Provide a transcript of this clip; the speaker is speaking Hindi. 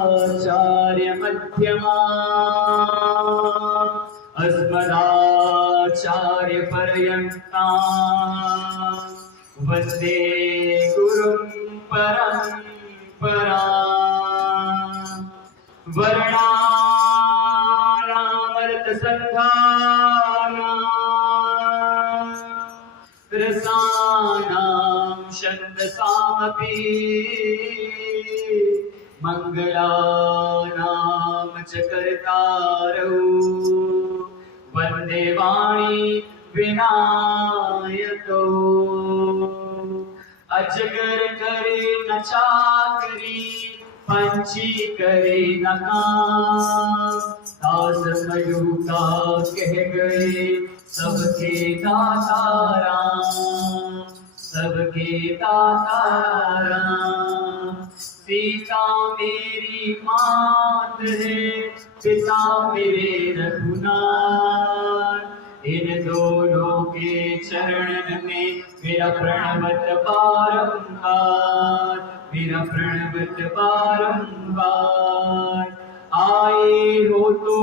शङ्कराचार्य मध्यमा अस्मदाचार्य पर्यन्ता वन्दे गुरुं परम्परा वर्णानामर्थसङ्घानां रसानां छन्दसामपि मङ्गलानां च कर्तारौ वन्दे वाणी विनायकौ अजगर करे न चाकरी पंछी करे न काम दास मयूका कह गए सबके दाता राम सबके दाता राम सीता मेरी मात है पिता मेरे रघुनाथ इन दोनों के चरण में मेरा प्रणवत बारंबार मेरा प्रणवत बारंबार आए हो तो